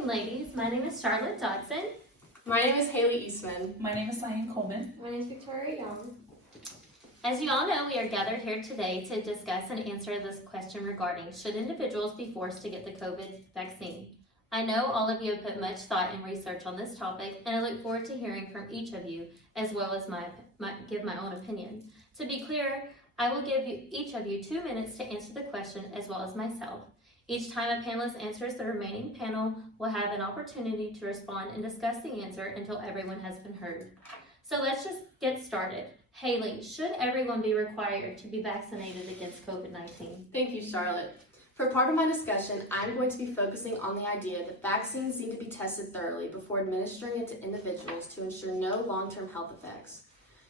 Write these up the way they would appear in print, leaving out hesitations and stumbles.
evening, ladies. My name is Charlotte Dodson. My name is Haley Eastman. My name is Diane Coleman. My name is Victoria Young. As you all know, we are gathered here today to discuss and answer this question regarding should individuals be forced to get the COVID vaccine? I know all of you have put much thought and research on this topic, and I look forward to hearing from each of you, as well as give my own opinion. To be clear, I will give each of you 2 minutes to answer the question, as well as myself. Each time a panelist answers, the remaining panel will have an opportunity to respond and discuss the answer until everyone has been heard. So let's just get started. Haley, should everyone be required to be vaccinated against COVID-19? Thank you, Charlotte. For part of my discussion, I'm going to be focusing on the idea that vaccines need to be tested thoroughly before administering it to individuals to ensure no long-term health effects.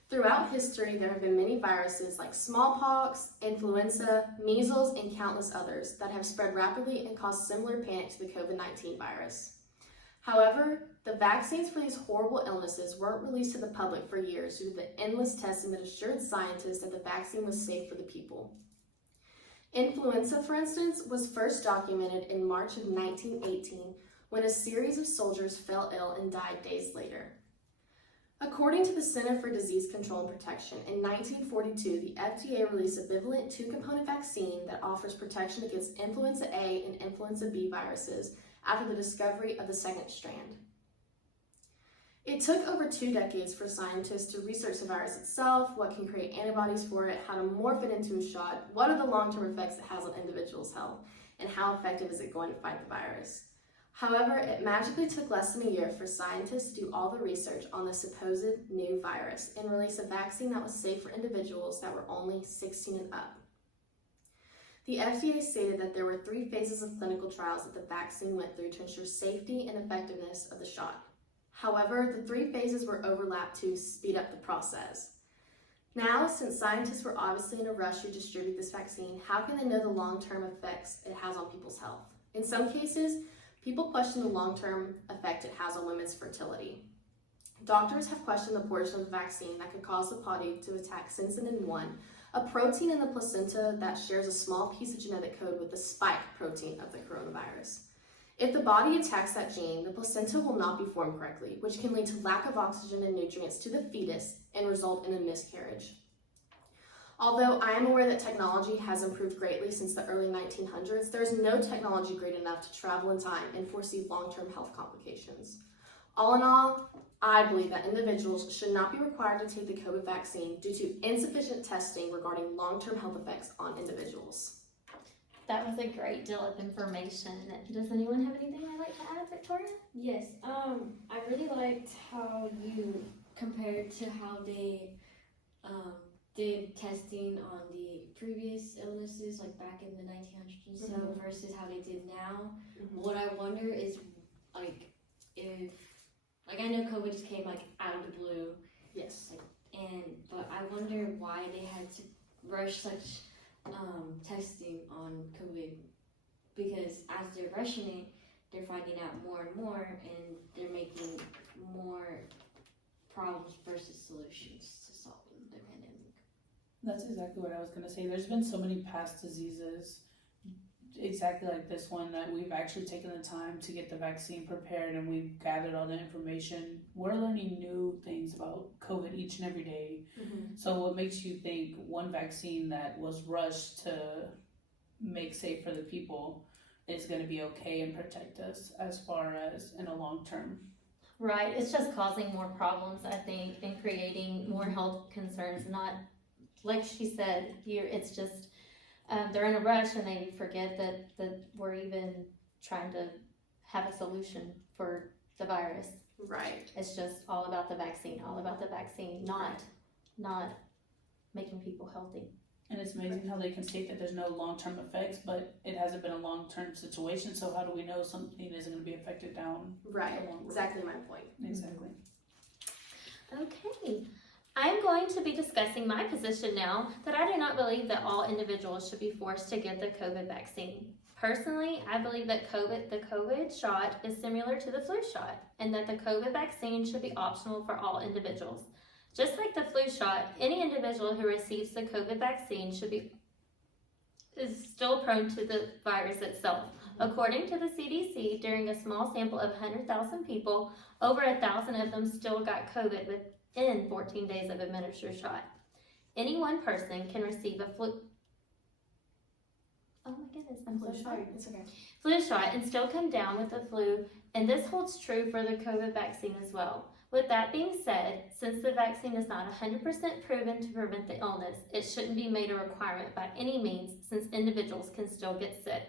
Throughout history, there have been many viruses like smallpox, influenza, measles, and countless others that have spread rapidly and caused similar panic to the COVID-19 virus. However, the vaccines for these horrible illnesses weren't released to the public for years due to the endless testing that assured scientists that the vaccine was safe for the people. Influenza, for instance, was first documented in March of 1918 when a series of soldiers fell ill and died days later. According to the Center for Disease Control and Protection, in 1942, the FDA released a bivalent 2-component vaccine that offers protection against influenza A and influenza B viruses after the discovery of the second strand. It took over 2 decades for scientists to research the virus itself, what can create antibodies for it, how to morph it into a shot, what are the long-term effects it has on individuals' health, and how effective is it going to fight the virus. However, it magically took less than a year for scientists to do all the research on the supposed new virus and release a vaccine that was safe for individuals that were only 16 and up. The FDA stated that there were 3 phases of clinical trials that the vaccine went through to ensure safety and effectiveness of the shot. However, the 3 phases were overlapped to speed up the process. Now, since scientists were obviously in a rush to distribute this vaccine, how can they know the long-term effects it has on people's health? In some cases, people question the long-term effect it has on women's fertility. Doctors have questioned the portion of the vaccine that could cause the body to attack syncytin-1, a protein in the placenta that shares a small piece of genetic code with the spike protein of the coronavirus. If the body attacks that gene, the placenta will not be formed correctly, which can lead to lack of oxygen and nutrients to the fetus and result in a miscarriage. Although I am aware that technology has improved greatly since the early 1900s, there is no technology great enough to travel in time and foresee long-term health complications. All in all, I believe that individuals should not be required to take the COVID vaccine due to insufficient testing regarding long-term health effects on individuals. That was a great deal of information. Does anyone have anything they'd like to add, Victoria? Yes, I really liked how you compared to how they did testing on the previous illnesses, like back in the 1900s and so, versus how they did now. What I wonder is, I know COVID just came out of the blue. Yes. But I wonder why they had to rush such testing on COVID, because as they're rushing it, they're finding out more and more, and they're making more problems versus solutions to solve the pandemic. That's exactly what I was going to say. There's been so many past diseases exactly like this one that we've actually taken the time to get the vaccine prepared, and we've gathered all the information. We're learning new things about COVID each and every day. So what makes you think one vaccine that was rushed to make safe for the people is going to be okay and protect us as far as in a long term? Right, it's just causing more problems, I think, and creating more health concerns. Not, like she said, it's just they're in a rush and they forget that we're even trying to have a solution for the virus. Right. It's just all about the vaccine, not making people healthy. And it's amazing how they can state that there's no long-term effects, but it hasn't been a long-term situation, so how do we know something isn't going to be affected down Right, the long road? exactly my point. Exactly. Okay, I'm going to be discussing my position now that I do not believe that all individuals should be forced to get the COVID vaccine. Personally, I believe that the COVID shot is similar to the flu shot, and that the COVID vaccine should be optional for all individuals. Just like the flu shot, any individual who receives the COVID vaccine is still prone to the virus itself. According to the CDC, during a small sample of 100,000 people, over 1,000 of them still got COVID within 14 days of administered shot. Any one person can receive a flu. Oh my goodness, I'm so sorry. It's okay. Flu shot and still come down with the flu, and this holds true for the COVID vaccine as well. With that being said, since the vaccine is not 100% proven to prevent the illness, it shouldn't be made a requirement by any means, since individuals can still get sick.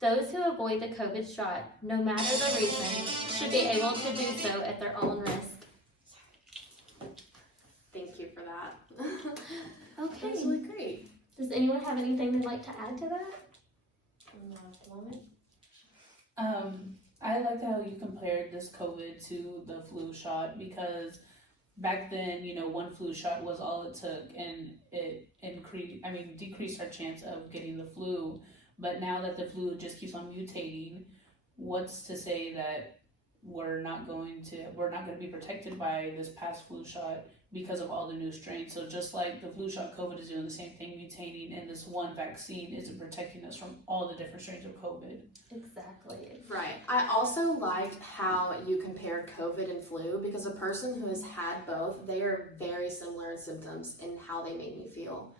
Those who avoid the COVID shot, no matter the reason, should be able to do so at their own risk. Thank you for that. Okay. That's really great. Does anyone have anything they'd like to add to that? Not at the moment. I like how you compared this COVID to the flu shot, because back then, one flu shot was all it took, and it decreased our chance of getting the flu. But now that the flu just keeps on mutating, what's to say that we're not going to be protected by this past flu shot because of all the new strains? So just like the flu shot, COVID is doing the same thing, mutating, and this one vaccine isn't protecting us from all the different strains of COVID. Exactly. Right. I also liked how you compared COVID and flu, because a person who has had both, they are very similar in symptoms and how they make me feel.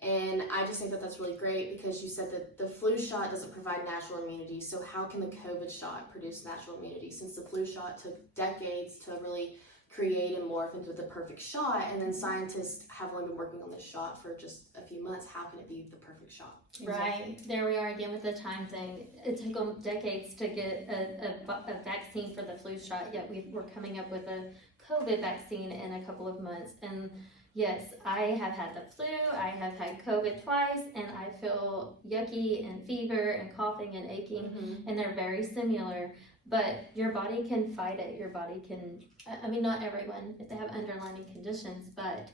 And I just think that that's really great, because you said that the flu shot doesn't provide natural immunity. So how can the COVID shot produce natural immunity? Since the flu shot took decades to really create and morph into the perfect shot, and then scientists have only been working on this shot for just a few months, how can it be the perfect shot? Right. There we are again with the time thing. It took them decades to get a vaccine for the flu shot, yet we're coming up with a COVID vaccine in a couple of months. And yes, I have had the flu, I have had COVID twice, and I feel yucky and fever and coughing and aching, and they're very similar. But your body can fight it. Your body can, not everyone, if they have underlying conditions, but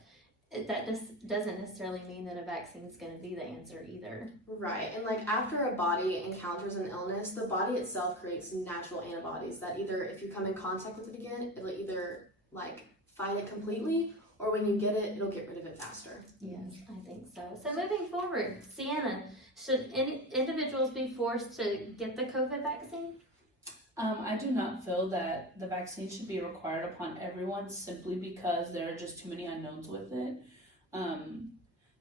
that just doesn't necessarily mean that a vaccine is going to be the answer either. Right, and like after a body encounters an illness, the body itself creates natural antibodies that either, if you come in contact with it again, it'll either like fight it completely, or when you get it, it'll get rid of it faster. Yes, I think so. So moving forward, Sienna, should individuals be forced to get the COVID vaccine? I do not feel that the vaccine should be required upon everyone, simply because there are just too many unknowns with it.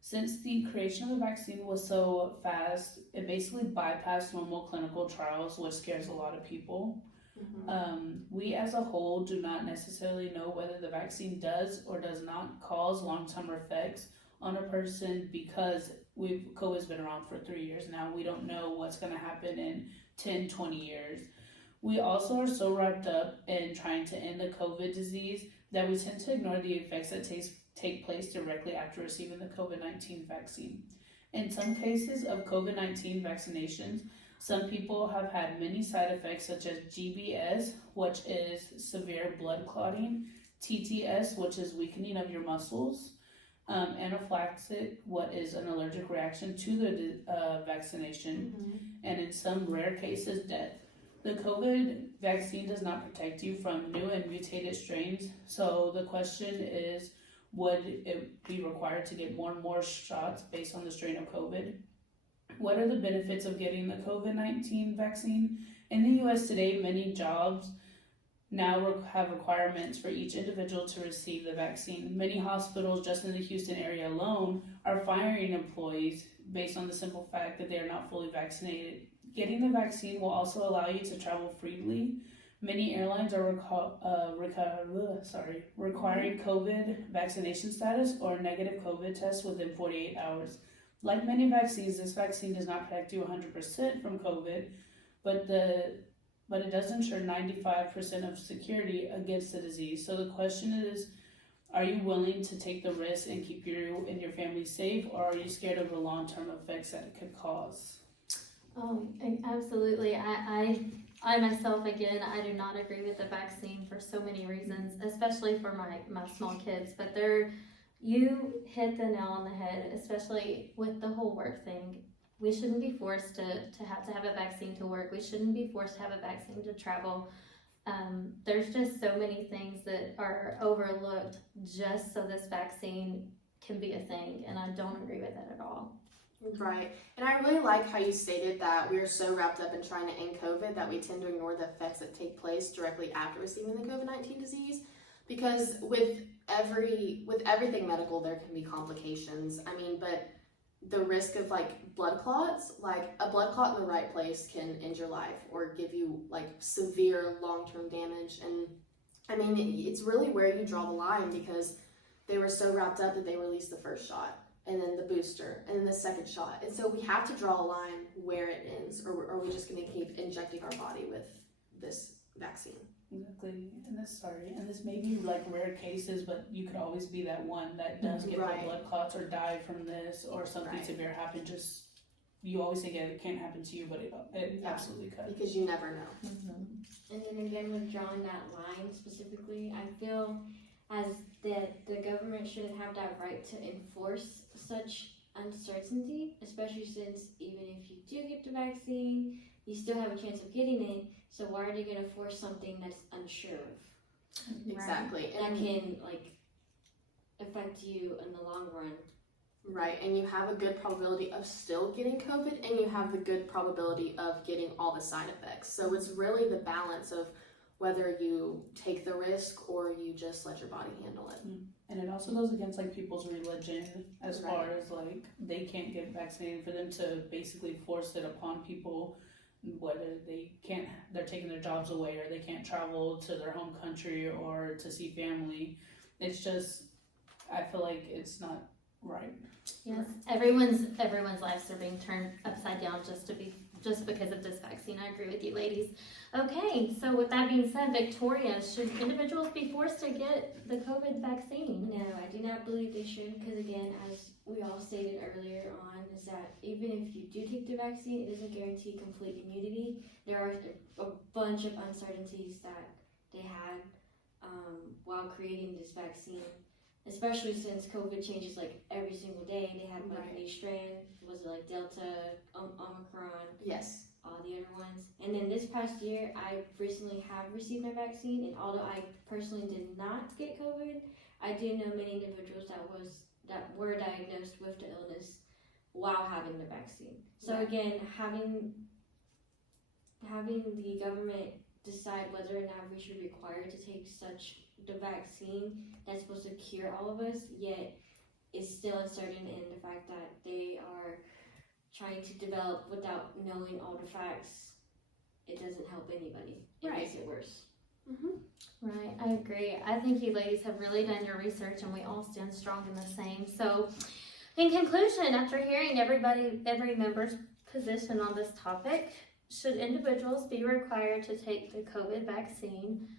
Since the creation of the vaccine was so fast, it basically bypassed normal clinical trials, which scares a lot of people. We as a whole do not necessarily know whether the vaccine does or does not cause long-term effects on a person, because COVID's been around for 3 years now. We don't know what's going to happen in 10, 20 years. We also are so wrapped up in trying to end the COVID disease that we tend to ignore the effects that take place directly after receiving the COVID-19 vaccine. In some cases of COVID-19 vaccinations, some people have had many side effects, such as GBS, which is severe blood clotting, TTS, which is weakening of your muscles, anaphylaxis, what is an allergic reaction to the vaccination, and in some rare cases, death. The COVID vaccine does not protect you from new and mutated strains, so the question is, would it be required to get more and more shots based on the strain of COVID? What are the benefits of getting the COVID-19 vaccine? In the U.S. today, many jobs now have requirements for each individual to receive the vaccine. Many hospitals just in the Houston area alone are firing employees based on the simple fact that they are not fully vaccinated. Getting the vaccine will also allow you to travel freely. Many airlines are requiring COVID vaccination status or a negative COVID test within 48 hours. Like many vaccines, this vaccine does not protect you 100% from COVID, but it does ensure 95% of security against the disease. So the question is, are you willing to take the risk and keep you and your family safe, or are you scared of the long-term effects that it could cause? Oh, absolutely. I myself, again, I do not agree with the vaccine for so many reasons, especially for my small kids. But you hit the nail on the head, especially with the whole work thing. We shouldn't be forced to have a vaccine to work. We shouldn't be forced to have a vaccine to travel. There's just so many things that are overlooked just so this vaccine can be a thing, and I don't agree with that at all. Right. And I really like how you stated that we are so wrapped up in trying to end COVID that we tend to ignore the effects that take place directly after receiving the COVID-19 disease. Because with everything medical, there can be complications. I mean, but the risk of like blood clots, like a blood clot in the right place can end your life or give you like severe long-term damage. And I mean, it's really where you draw the line, because they were so wrapped up that they released the first shot and then the booster and then the second shot. And so we have to draw a line where it ends, or are we just going to keep injecting our body with this vaccine? Exactly, and this may be like rare cases, but you could always be that one that does get Right. the blood clots or die from this, or something Right. severe happen. Just, you always think it can't happen to you, but it Yeah. absolutely could. Because you never know. And then again, with drawing that line specifically, I feel as that the government shouldn't have that right to enforce such uncertainty, especially since even if you do get the vaccine, you still have a chance of getting it. So why are they going to force something that's unsure of? Exactly. That And can like affect you in the long run. right, and you have a good probability of still getting COVID, and you have the good probability of getting all the side effects. So it's really the balance of whether you take the risk or you just let your body handle it. And it also goes against like people's religion, as Right. far as like they can't get vaccinated, for them to basically force it upon people, whether they're taking their jobs away, or they can't travel to their home country or to see family. It's just, I feel like it's not right. Yes, everyone's lives are being turned upside down just because of this vaccine. I agree with you, ladies. Okay, so with that being said, Victoria, should individuals be forced to get the COVID vaccine? No, I do not believe they should, because again, as we all stated earlier on, is that even if you do take the vaccine, it doesn't guarantee complete immunity. There are a bunch of uncertainties that they had while creating this vaccine, especially since COVID changes like every single day. They had like Right. a new strand, was it like Delta, Omicron, Yes. all the other ones. And then this past year, I recently have received my vaccine, and although I personally did not get COVID, I do know many individuals that were diagnosed with the illness while having the vaccine. So Right. again, having the government decide whether or not we should require to take the vaccine that's supposed to cure all of us, yet is still uncertain in the fact that they are trying to develop without knowing all the facts. It doesn't help anybody. It Right. makes it worse. Right, I agree. I think you ladies have really done your research, and we all stand strong in the same. So, in conclusion, after hearing every member's position on this topic, should individuals be required to take the COVID vaccine?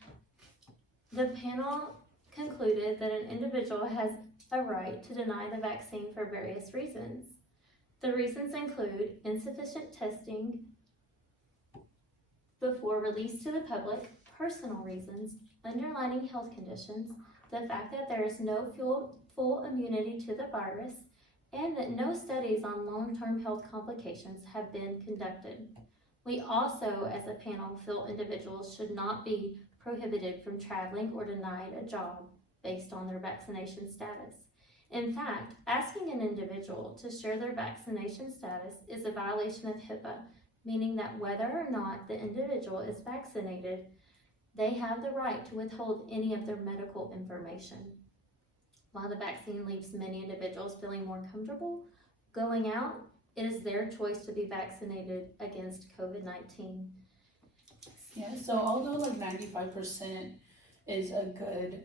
The panel concluded that an individual has a right to deny the vaccine for various reasons. The reasons include insufficient testing before release to the public, personal reasons, underlying health conditions, the fact that there is no full immunity to the virus, and that no studies on long-term health complications have been conducted. We also, as a panel, feel individuals should not be prohibited from traveling or denied a job based on their vaccination status. In fact, asking an individual to share their vaccination status is a violation of HIPAA, meaning that whether or not the individual is vaccinated, they have the right to withhold any of their medical information. While the vaccine leaves many individuals feeling more comfortable going out, it is their choice to be vaccinated against COVID-19. Yeah, so although like 95% is a good,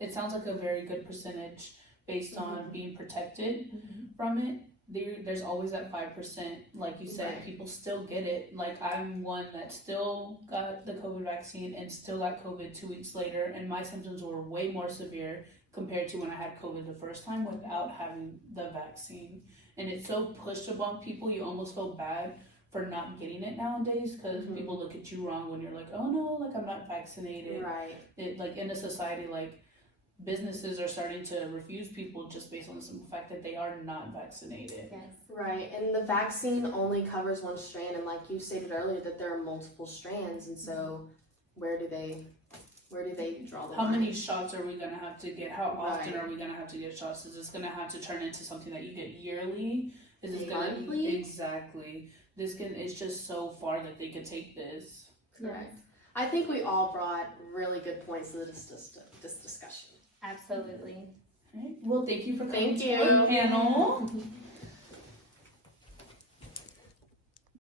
it sounds like a very good percentage based on being protected from it. There's always that 5%, like you said, Right. people still get it. Like I'm one that still got the COVID vaccine and still got COVID 2 weeks later, and my symptoms were way more severe compared to when I had COVID the first time without having the vaccine. And it's so pushed upon people, you almost feel bad for not getting it nowadays, because people look at you wrong when you're like, oh no, like I'm not vaccinated. Right. It like in a society, like businesses are starting to refuse people just based on the simple fact that they are not vaccinated. Yes. Right, and the vaccine only covers one strand, and like you stated earlier, that there are multiple strands, and so where do they draw the How line? many shots are we gonna have to get? How often Right. are we gonna have to get shots? Is this gonna have to turn into something that you get yearly? Is this gonna Monthly? exactly? This can. It's just so far that they could take this. Correct. I think we all brought really good points to this discussion. Absolutely. All right. Well, thank you for coming Thank to you. our panel.